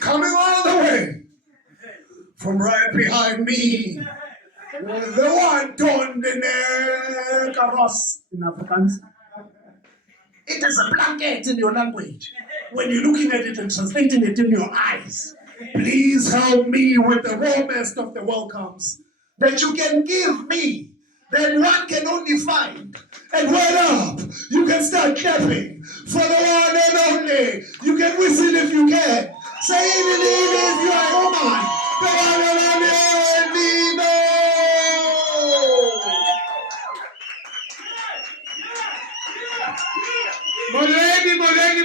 Coming all the way from right behind me. The one done the carross in Afrikaans. It is a blanket in your language. When you're looking at it and translating it in your eyes, please help me with the warmest of the welcomes that you can give me, that one can only find. And well up, you can start clapping for the one and only. You can whistle if you can. Say it if you are a woman. The one and only Nino.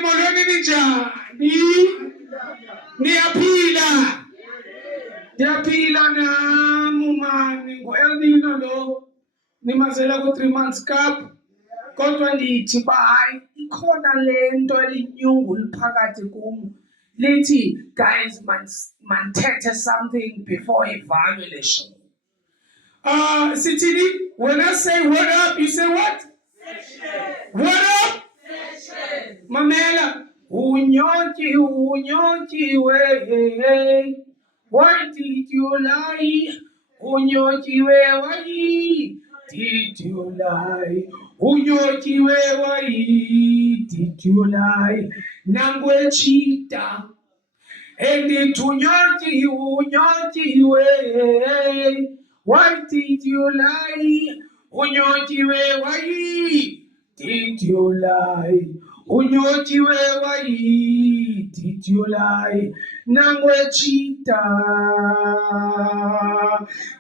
Molweni ninjani? Niyaphila nami mani ngo-Eldino lo nimazela ku-3 months cup kodwa ndithi ba hayi ikhona lento elinyungu liphakathi kum lithi guys manthethe something before ivalwe le show. Sithini, when I say what up you say what? What up? Mamela, unyoti we, why did you lie? Unyoti we, why did you lie? Unyoti we, why did you lie? Nangwe cheetah, and it unyoti we, why did you lie? Unyoti we, why did you lie? Unyoti we, why did you lie? Nangwe cheetah,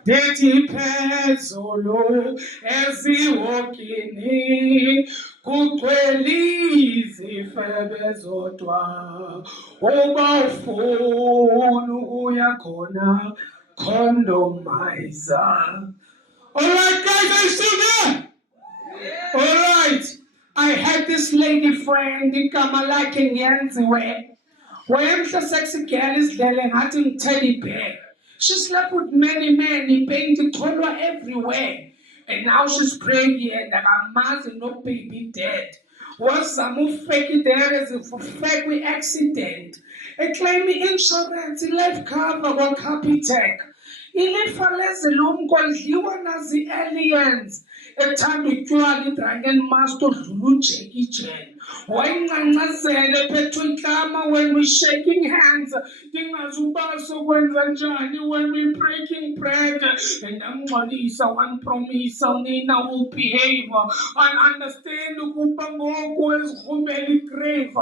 deti pezolo, ezi walking kukwelizi febezotwa, uba ufunu uyakhona condomizer. Alright guys, are you still there? Alright. I had this lady friend, igama lakhe Nyenziwe. Wayemhla sexy girl isidlele ngathi teddy bear. She slept with many men, painted color everywhere. And now she's pregnant and her mother no baby dead. Wazama ufake there as if fake accident. Claim insurance, life cover kwa-Capitec. Ilifa lezilumko lidliwa nazi aliens. Ethanda utywala i-Dragon Master odlula uJackie Chan. Wayincancazela ephethwe intlama when we shaking hands. Ndingazi uba sokwenza njani when we breaking bread. And amngxolisa one promise nina will behave. And understand ukuba ngoku ezigrumbela igrave.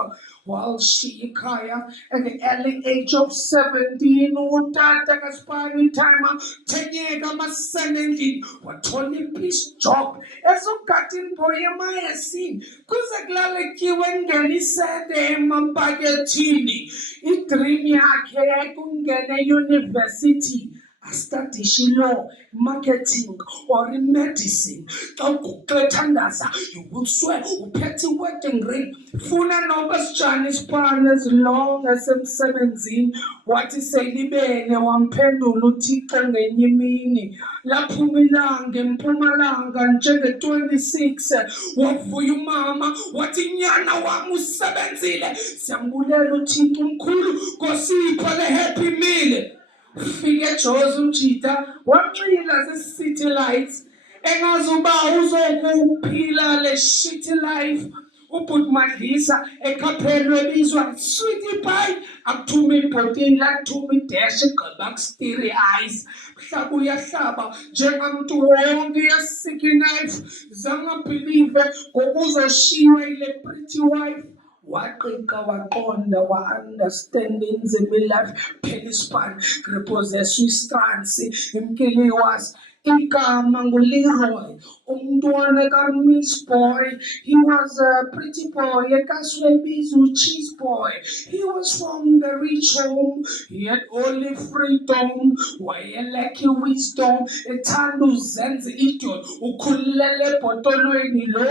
While she ikhaya at the early age of 17 utata kaSpani timer 10 years ama-17 wathola i-peace job as a garden boy emayesini kuze kulalekiwe engena isede emapakethini. I-dream yakhe yayikungena e-university astudishe law, marketing or medicine. Xa ukuthandaza you will swear uphethe wedding ring. Funa noba sijani isipani as long as emsebenzini. Wathi selibele wamphendula uThixo ngenye imini. Laphuma ilanga eMpumalanga njenge-26. Wavuya umama wathi nyana wami usebenzile. Siyambulela uThixo umkhulu ngosipha le happy meal. Ufike eJozi umjida wanxila zii-city lights engazi uba uzokuphila le shitty life. Ubhuti Madlisa ekhaphelwe ebizwa sweetie pie akuthuma ibhotini lakuthuma ideshe egqiba kustiri eyes. Mhlaba uyahlaba njengamntu wonke uyasika iknife. Zangabhilive ngokuzoshiywa ile pretty wife. Waqiqa waqonda wa-understand inzima ilife phela isipani repossesswa istransi imkiliwazi igama nguLeroy umntwana kaMiss Boy. He was a pretty boy ekaswebiza uCheese Boy. He was from the rich home. He had only freedom. Wayelakhe wisdom ethanda uzenza idiot ukhululele ebhotolweni lo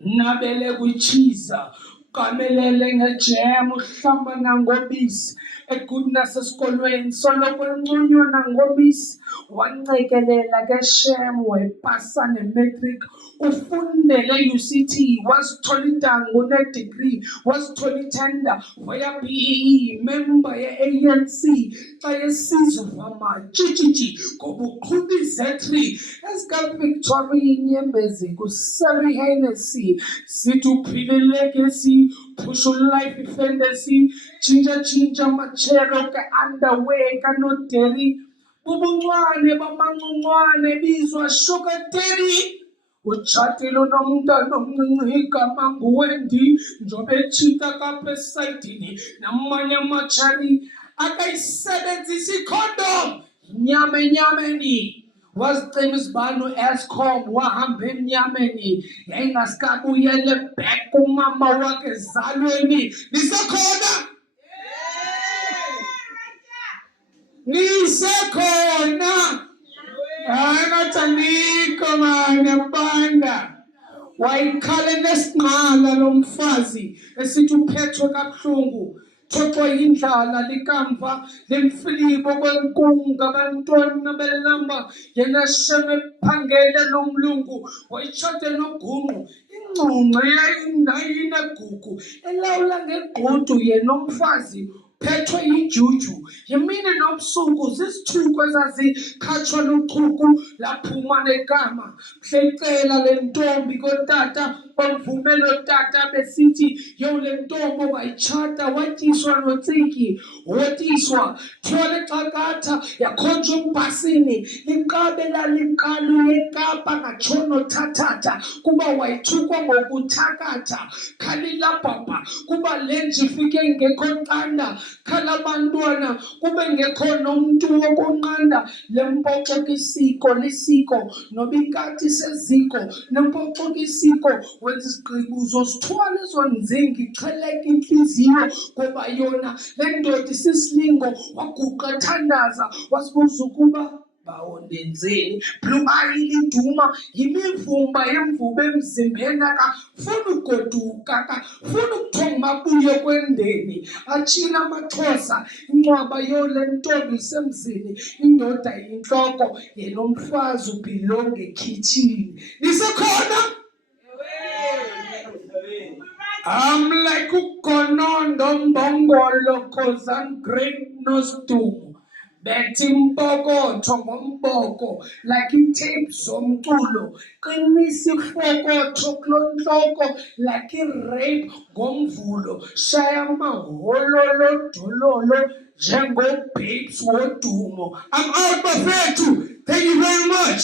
nabele kwichiza. qamelele ngejem uhlamba nangobisi egood nasesikolweni soloko encunywa nangobisi wancekelela ke shem wayipasa nematric ufundele UCT wazithola idangu ne-degree wazithola itenda waya BEE member ye-ANC xa yesizwe wamatshitshitshi ngoba uqhuba iZ3 esikaVictoria inyembezi kuSarah Hennessy sithi uphilile ke push life fantasy tshintsha machero ke underwear kanoderi bubuncwane bamancuncwane bizwa sugar daddy utshatile unomntana omncinci igama nguWendy njobe etshita kapha esayidini namanye amachari akayisebenzisa ikhondom inyama enyameni wazicima izibane u-Eskom wahamba emnyameni yayingasikabuyele back kumama wakhe ezalweni nisekhona nisekhona ngathi anikho mane banda wayikhala nesinqala lo mfazi esithi uphethwe kabuhlungu thoxwa yindlala likamva lemfilibo kwenkunga abantwana belamba yena sheme phangele lo mlungu wayitshate nogungqu ingcungce yayinagugu elawula ngegqudu yena umfazi phethwe yijuju yimini nobusuku zisithuko ezazikhatshwa luchuku laphuma negama mhlecela le ntombi kotata bamvumela otata besithi yo le ntombi ungayitshata watyiswa notsiki wotiswa thole xakatha yakhonjwa umbhasini liqabela linkalu yekapa ngatshono thathatha kuba wayithukwa ngokuthakatha khalilabhabha kuba lenje ifike ingekho qanda khalabantwana kube ngekho nomntu wokunqanda lempoxoka isiko lisiko nobikati seziko nempoxoka isiko wenza isigqibo uzozithwala ezonzinga icheleka inhliziyo ngoba yona le ndoda isisilingo waguqa ethandaza wasibuza ukuba bawo ndenzeni blue-eye liduma yimivumba yemvubu emzimbeni akafuna ugoduka akafuna ukuthonga mabuye kwendeni atshila amaXhosa incwaba yole ntombi isemzini indoda yintloko yena umfazi ubhilonge ekhitshini nisekhona I'm like ugonondo mbongolo cause I'm great nosidum bethi impokotho ngomboko like itape zomculo qinisa ifokotho kulontloko like irape ngomvulo shaya amahololo dololo njengobabes wodumo I'm out bafethu thank you very much